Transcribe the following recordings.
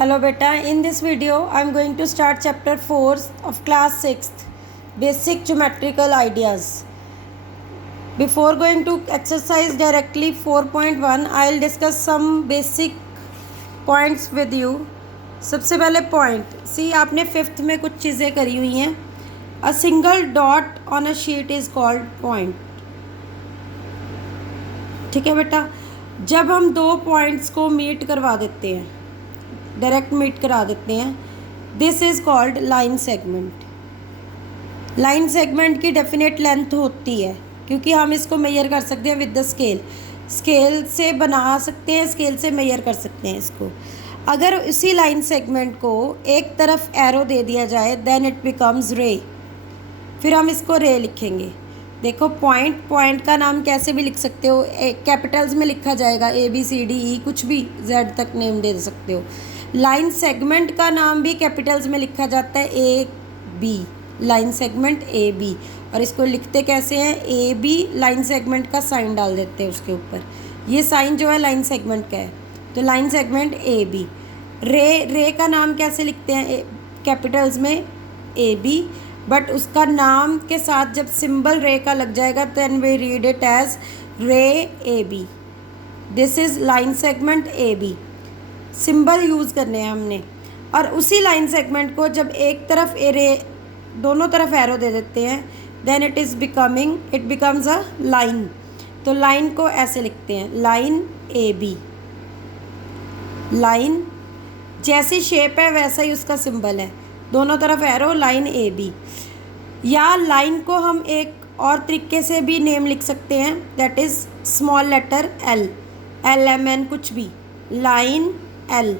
Hello beta, in this video I am going to start chapter 4 of class 6th, basic geometrical ideas. Before going to exercise directly 4.1, I will discuss some basic points with you. सबसे पहले point, see आपने 5th में कुछ चीज़ें करी हुई हैं. A single dot on a sheet is called point. ठीक है बेटा, जब हम दो पॉइंट्स को मीट करवा देते हैं, डायरेक्ट मीट करा देते हैं, this is called line segment. Line segment की डेफिनेट लेंथ होती है क्योंकि हम इसको मेजर कर सकते हैं विद द स्केल से बना सकते हैं, स्केल से मेजर कर सकते हैं इसको. अगर उसी लाइन सेगमेंट को एक तरफ एरो दे दिया जाए देन इट बिकम्स रे. फिर हम इसको रे लिखेंगे. देखो पॉइंट का नाम कैसे भी लिख सकते हो, कैपिटल्स में लिखा जाएगा ABCDE, कुछ भी Z तक नेम दे सकते हो. लाइन सेगमेंट का नाम भी कैपिटल्स में लिखा जाता है AB, लाइन सेगमेंट AB. और इसको लिखते कैसे हैं, AB लाइन सेगमेंट का साइन डाल देते हैं उसके ऊपर. ये साइन जो है लाइन सेगमेंट का है, तो लाइन सेगमेंट AB. रे का नाम कैसे लिखते हैं, कैपिटल्स में AB, बट उसका नाम के साथ जब सिंबल रे का लग जाएगा then we read it as ray AB. This is line segment AB. Symbol use करने हैं हमने. और उसी लाइन सेगमेंट को जब एक तरफ दोनों तरफ एरो दे देते हैं then it becomes a line. तो लाइन को ऐसे लिखते हैं, लाइन AB. लाइन जैसी शेप है वैसा ही उसका सिंबल है, दोनों तरफ एरो, लाइन AB. या लाइन को हम एक और तरीके से भी नेम लिख सकते हैं, that is small letter L, LMN, कुछ भी, लाइन L.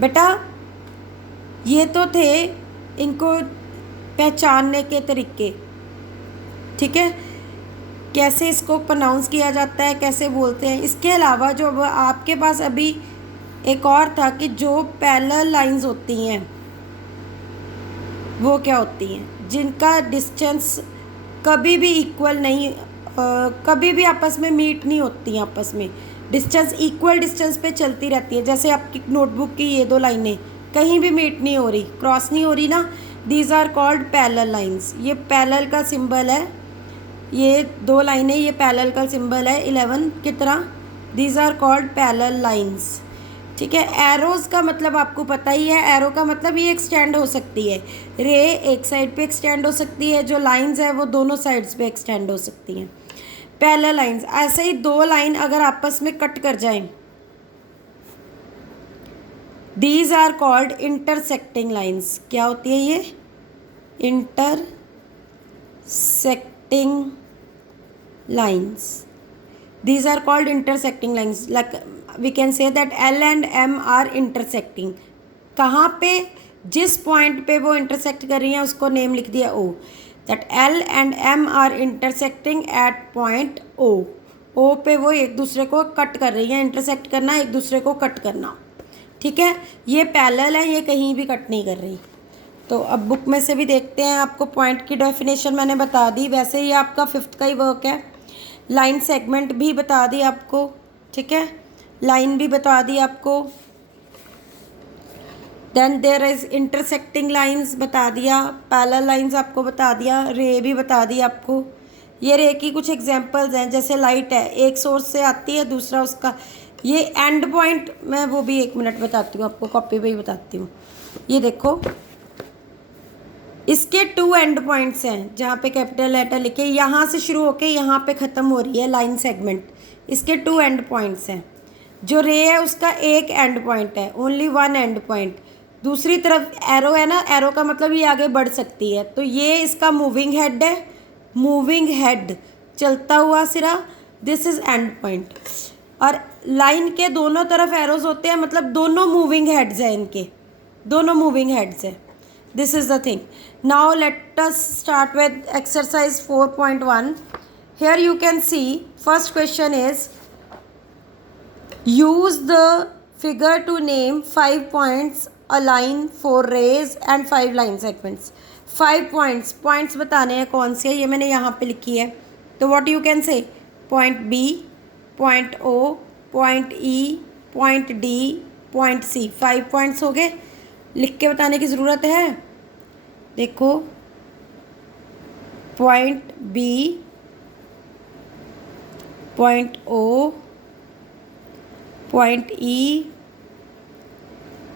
बेटा ये तो थे इनको पहचानने के तरीके, ठीक है, कैसे इसको प्रोनाउंस किया जाता है, कैसे बोलते हैं. इसके अलावा जो आपके पास अभी एक और था कि जो पैरेलल लाइंस होती हैं वो क्या होती हैं, जिनका डिस्टेंस कभी भी इक्वल नहीं, कभी भी आपस में मीट नहीं होती हैं, आपस में डिस्टेंस इक्वल डिस्टेंस पे चलती रहती है. जैसे आपकी नोटबुक की ये दो लाइनें कहीं भी मीट नहीं हो रही, क्रॉस नहीं हो रही ना, these are called parallel lines. ये पैरेलल का सिंबल है, ये दो लाइनें, ये पैरेलल का सिंबल है 11 की तरह. These are called parallel lines. ठीक है. एरोज़ का मतलब आपको पता ही है, एरो का मतलब ये एक्सटेंड हो सकती है. रे एक साइड पे एक्सटेंड हो सकती है, जो लाइंस है वो दोनों साइड्स पे एक्सटेंड हो सकती हैं. पैरेलल लाइंस ऐसे ही दो लाइन अगर आपस में कट कर जाएं, these are called intersecting lines. क्या होती है ये, intersecting lines. These are called intersecting lines. Like we can say that L and M are intersecting. कहाँ पे, जिस पॉइंट पे वो इंटरसेक्ट कर रही हैं उसको नेम लिख दिया O. That L and M are intersecting at point O. O पे वो एक दूसरे को कट कर रही हैं. इंटरसेक्ट करना, एक दूसरे को कट करना, ठीक है. ये पैरेलल है, ये कहीं भी कट नहीं कर रही. तो अब बुक में से भी देखते हैं. आपको पॉइंट की डेफिनेशन मैंने बता दी, वैसे ही आपका 5th का ही वर्क है. लाइन सेगमेंट भी बता दी आपको, ठीक है, लाइन भी बता दी आपको. Then there is intersecting lines बता दिया, पैरेलल लाइंस आपको बता दिया, रे भी बता दी आपको. ये रे की कुछ एग्जांपल्स हैं, जैसे लाइट है, एक सोर्स से आती है, दूसरा उसका ये एंड पॉइंट, मैं वो भी 1 मिनट बताती हूँ आपको, कॉपी पे ही बताती हूँ. ये देखो, इसके 2 एंड पॉइंट्स हैं जहाँ पे कैपिटल लेटर लिखे, यहाँ से शुरू होके यहाँ पे ख़त्म हो रही है लाइन सेगमेंट. इसके 2 एंड पॉइंट्स हैं. जो रे है उसका एक एंड पॉइंट है, ओनली 1 एंड पॉइंट. दूसरी तरफ एरो है ना, एरो का मतलब ये आगे बढ़ सकती है, तो ये इसका मूविंग हेड है, मूविंग हेड, चलता हुआ सिरा, दिस इज़ एंड पॉइंट. और लाइन के दोनों तरफ एरोज होते हैं, मतलब दोनों मूविंग हेड्स हैं, इनके दोनों मूविंग हेड्स हैं. This is the thing. Now let us start with exercise 4.1. Here you can see first question is use the figure to name 5 points, a line, 4 rays and 5 line segments. 5 points बताने हैं कौन से, ये मैंने यहाँ पे लिखी है. तो what you can say, point B, point O, point E, point D, point C. 5 points हो गए, लिख के बताने की ज़रूरत है। देखो point B, point O, point E,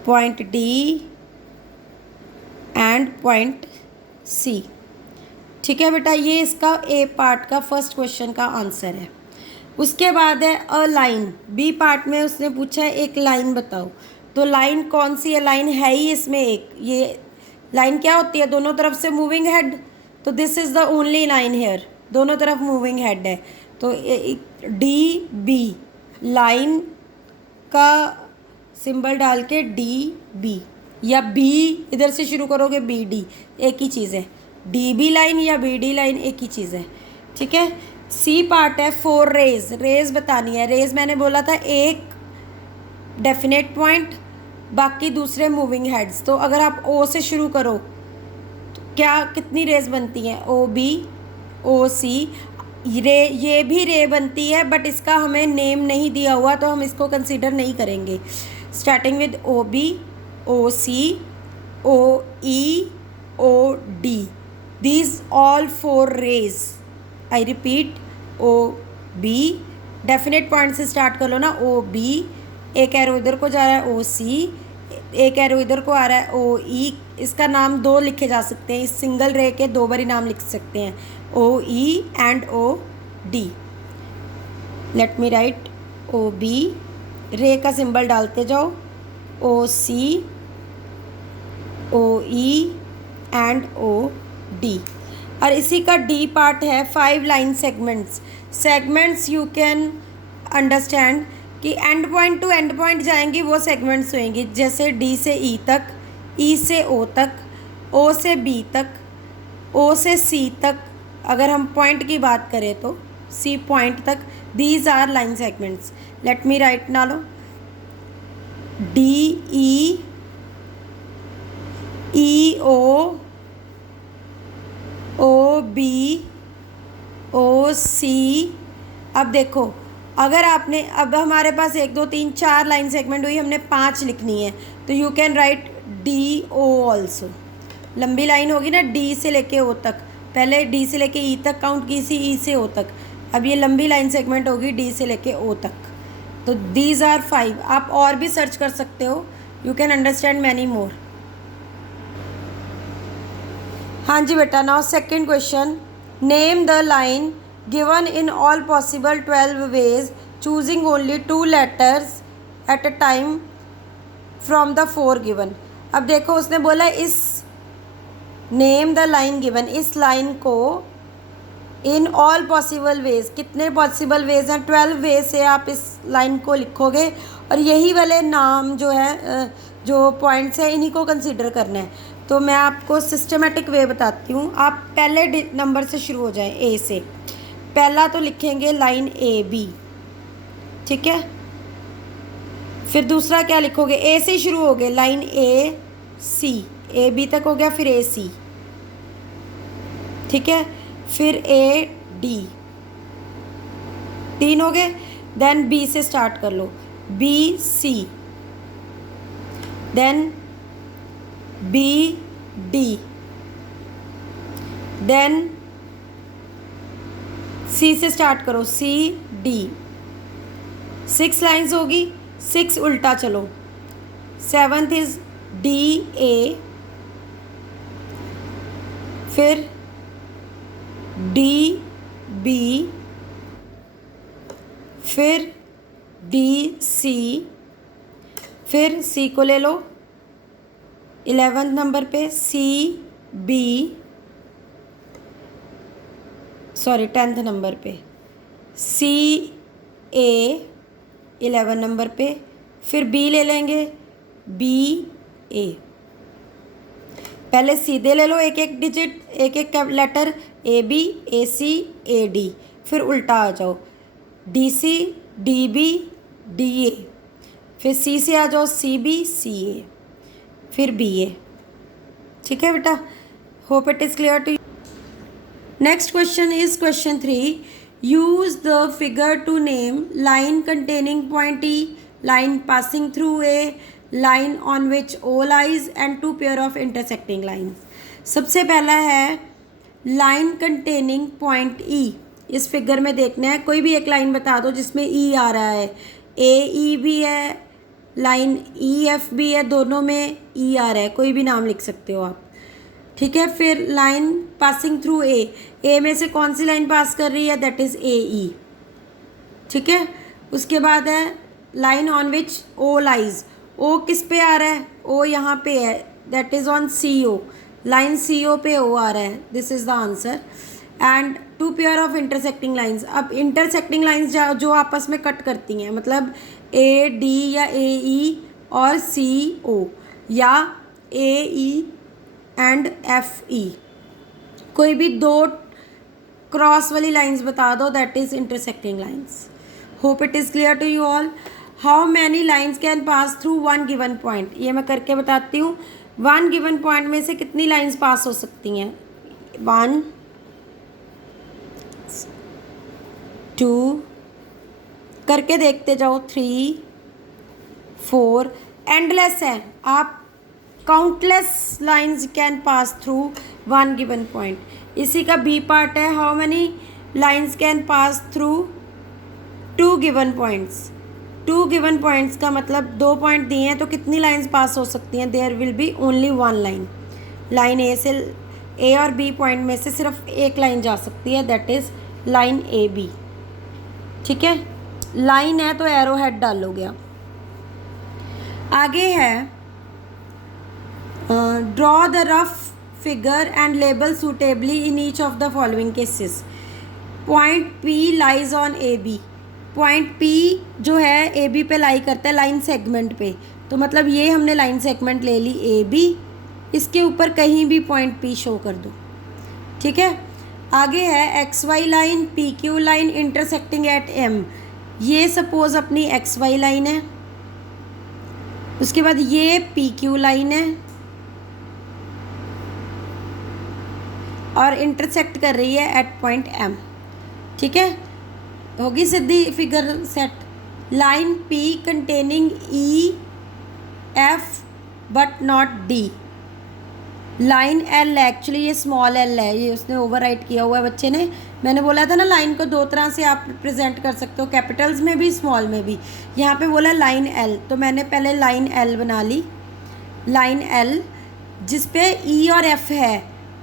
point D and point C. ठीक है बेटा, ये इसका ए पार्ट का फर्स्ट क्वेश्चन का आंसर है। उसके बाद है अ लाइन। बी पार्ट में उसने पूछा है एक लाइन बताओ। तो लाइन कौन सी है? लाइन है ही इसमें एक। ये लाइन क्या होती है? दोनों तरफ से मूविंग हेड। तो this is the only line here, दोनों तरफ मूविंग हेड है। तो डी बी, लाइन का सिंबल डाल के डी बी, या बी इधर से शुरू करोगे बी डी, एक ही चीज़ है। डी बी लाइन या बी डी लाइन एक ही चीज़ है। ठीक है। सी पार्ट है 4 रेज। रेज बतानी है। रेज मैंने बोला था एक डेफिनेट पॉइंट, बाकी दूसरे मूविंग हेड्स। तो अगर आप ओ से शुरू करो तो क्या कितनी रेज बनती हैं? ओ बी, ओ सी, रे, ये भी रे बनती है, बट इसका हमें नेम नहीं दिया हुआ तो हम इसको कंसीडर नहीं करेंगे। Starting with O B, O C, O E, O D, these all 4 rays. I repeat, O B, definite point से स्टार्ट कर लो ना। ओ बी, एक एरो इधर को जा रहा है ओ सी, एक एरो इधर को आ रहा है ओ ई। इसका नाम 2 लिखे जा सकते हैं, इस सिंगल रे के 2 बारी नाम लिख सकते हैं, O E and O D. Let me write O B, ray का सिंबल डालते जाओ, ओ C, O E and O D. और इसी का डी पार्ट है 5 line segments. Segments you can understand कि end point to end point जाएंगी वो सेगमेंट्स होंगी। जैसे डी से ई तक, ई से ओ तक, ओ से बी तक, ओ से सी तक। अगर हम पॉइंट की बात करें तो सी पॉइंट तक। These are line segments. Let me write ना लो, डी ई ओ, ओ बी, ओ सी। अब देखो, अगर आपने, अब हमारे पास 1 2 3 4 लाइन सेगमेंट हुई, हमने 5 लिखनी है। तो you can write D O also. लंबी लाइन होगी ना डी से लेके ओ तक। पहले डी से लेके ई तक काउंट की सी, ई से ओ तक। अब ये लंबी लाइन सेगमेंट होगी डी से लेके ओ तक। तो दीज आर 5। आप और भी सर्च कर सकते हो, you can understand many more. हाँ जी बेटा, now second question. Name the line given in all possible 12 ways, choosing only 2 letters at a time from the 4 given. अब देखो उसने बोला इस नेम द लाइन गिवन, इस लाइन को इन ऑल पॉसिबल वेज, कितने पॉसिबल वेज हैं? 12 वे से आप इस लाइन को लिखोगे और यही वाले नाम जो है, जो पॉइंट्स हैं, इन्हीं को कंसीडर करना है। तो मैं आपको सिस्टमेटिक वे बताती हूँ। आप पहले नंबर से शुरू हो जाएं, ए से। पहला तो लिखेंगे लाइन ए बी, ठीक है। फिर दूसरा क्या लिखोगे? ए से शुरू हो गए, line A C, A B तक हो गया, फिर ए सी, ठीक है। फिर ए डी, 3 हो गए। देन बी से स्टार्ट कर लो, B C, then B D, then C से स्टार्ट करो, सी डी। 6 लाइन्स होगी, 6 उल्टा चलो। 7th इज डी ए, फिर डी बी, फिर डी सी, फिर सी को ले लो 11th नंबर पे, C B, sorry 10th number पे, सी ए 11 नंबर पे, फिर बी ले लेंगे, बी ए। पहले सीधे ले लो एक एक डिजिट, एक एक letter, A B, A C, A D. फिर उल्टा आ जाओ, D C, D B, D A. फिर सी से आ जाओ, सी बी, सी ए, फिर बी ए। ठीक है बेटा, hope it is clear to you. Next question is question 3। Use the figure to name line containing point E, line passing through A, line on which O lies and two pair of intersecting lines. सबसे पहला है line containing point E. इस figure में देखना है, कोई भी एक लाइन बता दो जिसमें E आ रहा है. AE भी है, लाइन EF भी है, दोनों में E आ रहा है, कोई भी नाम लिख सकते हो आप. ठीक है. फिर लाइन पासिंग थ्रू ए में से कौन सी लाइन पास कर रही है? That is AE. ठीक है. उसके बाद है line on which O lies. O किस पे आ रहा है? O यहाँ पे है, that is on CO. Line CO पे O आ रहा है. This is the answer. And two pair of intersecting lines. अब इंटरसेक्टिंग लाइन्स जो आपस में कट करती हैं, मतलब AD या AE और CO या AE एंड FE, कोई भी दो क्रॉस वाली लाइंस बता दो, that is intersecting lines. Hope it is clear to you all. How many lines can pass through one given point? ये मैं करके बताती हूँ. वन गिवन पॉइंट में से कितनी लाइंस पास हो सकती हैं? 1 2 करके देखते जाओ, 3 4. एंडलेस है. आप countless lines can pass through one given point. इसी का बी पार्ट है. How many lines can pass through two given points? Two given points का मतलब 2 पॉइंट दिए हैं तो कितनी लाइन्स पास हो सकती हैं? There will be only one line. Line A से ए और बी पॉइंट में से सिर्फ एक लाइन जा सकती है, दैट इज़ लाइन AB. ठीक है. लाइन है तो एरो हेड डालोगे आप. आगे है draw the rough figure and label suitably in each of the following cases. Point P lies on AB. Point P जो है AB पे लाई करता है, लाइन सेगमेंट पे. तो मतलब ये हमने लाइन सेगमेंट ले ली AB, इसके ऊपर कहीं भी पॉइंट P शो कर दो. ठीक है. आगे है XY line, PQ line intersecting at M. ये सपोज अपनी XY लाइन है. उसके बाद ये PQ लाइन है और इंटरसेक्ट कर रही है एट पॉइंट M. ठीक है. होगी सीधी figure set. Line P containing E F but not D. Line L actually ये स्मॉल L है, ये उसने ओवरराइट किया हुआ है बच्चे ने. मैंने बोला था ना लाइन को दो तरह से आप प्रेजेंट कर सकते हो, कैपिटल्स में भी स्मॉल में भी. यहाँ पे बोला लाइन L, तो मैंने पहले लाइन L बना ली. लाइन L जिस पे E और F है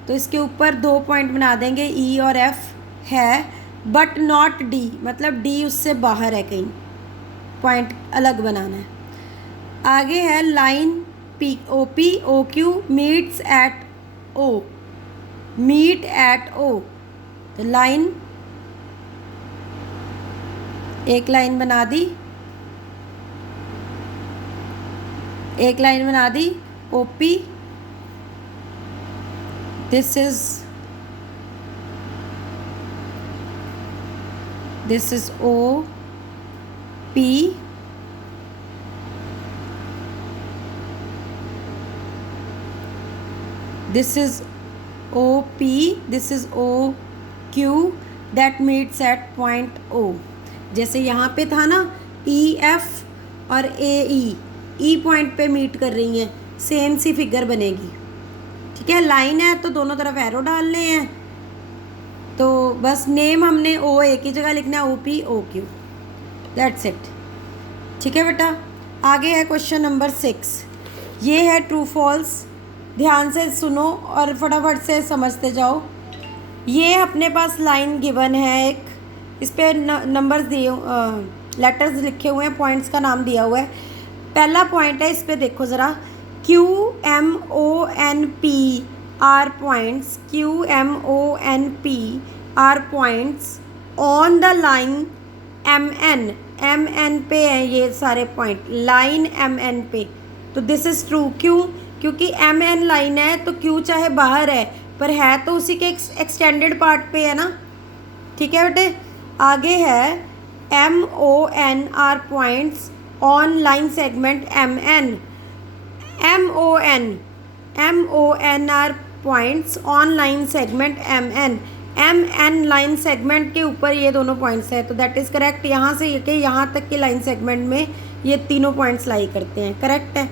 तो इसके ऊपर 2 पॉइंट बना देंगे. E और F है बट नॉट D, मतलब D उससे बाहर है, कहीं पॉइंट अलग बनाना है. आगे है line OP OQ meets at O. Meet at O. तो लाइन एक लाइन बना दी, एक लाइन बना दी OP. This is OP. This is OP, this is OQ that meets at point O. जैसे यहाँ पे था ना EF और AE, E पॉइंट पे मीट कर रही हैं, सेम सी फिगर बनेगी. ठीक है. लाइन है तो दोनों तरफ एरो डालने हैं, तो बस नेम हमने O एक ही जगह लिखना है, OP OQ. That's it. ठीक है बेटा. आगे है क्वेश्चन नंबर 6. ये है ट्रू फॉल्स. ध्यान से सुनो और फटाफट से समझते जाओ. ये अपने पास लाइन गिवन है एक, इस पर नंबर्स दिए, लेटर्स लिखे हुए हैं, पॉइंट्स का नाम दिया हुआ है. पहला पॉइंट है, इस पर देखो ज़रा. QMONP are points. QMONP are points on the line MN. MN पे हैं ये सारे पॉइंट, लाइन MN पे. तो दिस इज़ ट्रू. क्यों? क्योंकि MN लाइन है तो Q चाहे बाहर है पर है तो उसी के एक्सटेंडेड पार्ट पे है ना. ठीक है बेटे. आगे है MON are points on line segment MN. MON are points on line segment MN line segment के ऊपर ये दोनों पॉइंट्स है, तो दैट इज़ करेक्ट. यहाँ से ये कि यहाँ तक के लाइन सेगमेंट में ये तीनों पॉइंट्स लाई करते हैं, करेक्ट है।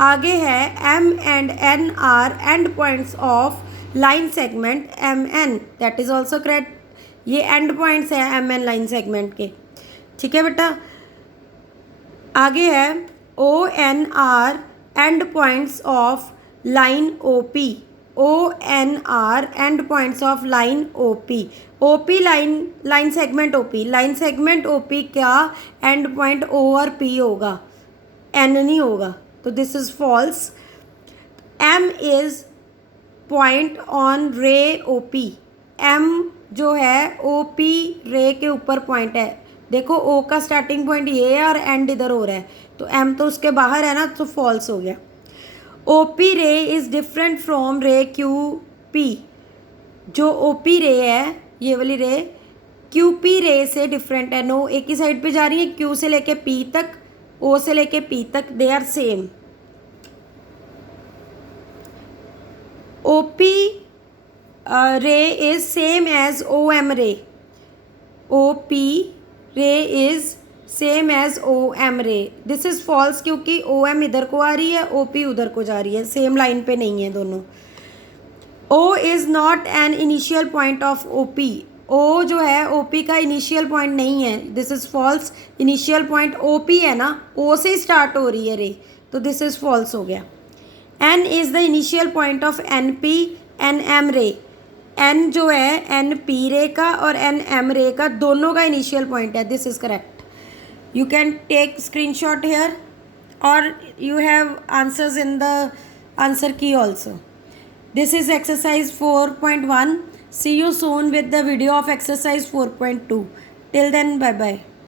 आगे है M and N are end points of line segment MN, that is also correct. ये एंड पॉइंट्स है MN लाइन सेगमेंट के, ठीक है बेटा। आगे है ON are end points of line OP, ON end points of line OP। OP line segment OP का end point O और P होगा, N नहीं होगा, तो this is false. M is point on ray OP, M जो है OP रे के ऊपर पॉइंट है। देखो O का स्टार्टिंग पॉइंट ये है और एंड इधर हो रहा है, तो M तो उसके बाहर है ना, तो फॉल्स हो गया। OP रे इज़ डिफरेंट फ्रॉम रे QP, जो OP रे है ये वाली रे QP रे से डिफरेंट है। नो, एक ही साइड पे जा रही है, Q से लेके P तक, O से लेके P तक, दे आर सेम। OP रे इज सेम एज OM रे, OP रे इज सेम एज OM रे। दिस इज फॉल्स क्योंकि OM इधर को आ रही है, OP उधर को जा रही है, सेम लाइन पे नहीं है दोनों। O is not an initial point of OP, O जो है OP का इनिशियल पॉइंट नहीं है, this is false. Initial point OP है ना, O से स्टार्ट हो रही है रे, तो दिस इज फॉल्स हो गया। N is the initial point of NP NM रे, N जो है NP रे का और NM रे का दोनों का इनिशियल पॉइंट है, this is correct. You can take screenshot here or you have answers in the answer key also. This is exercise 4.1. See you soon with the video of exercise 4.2. Till then, bye bye.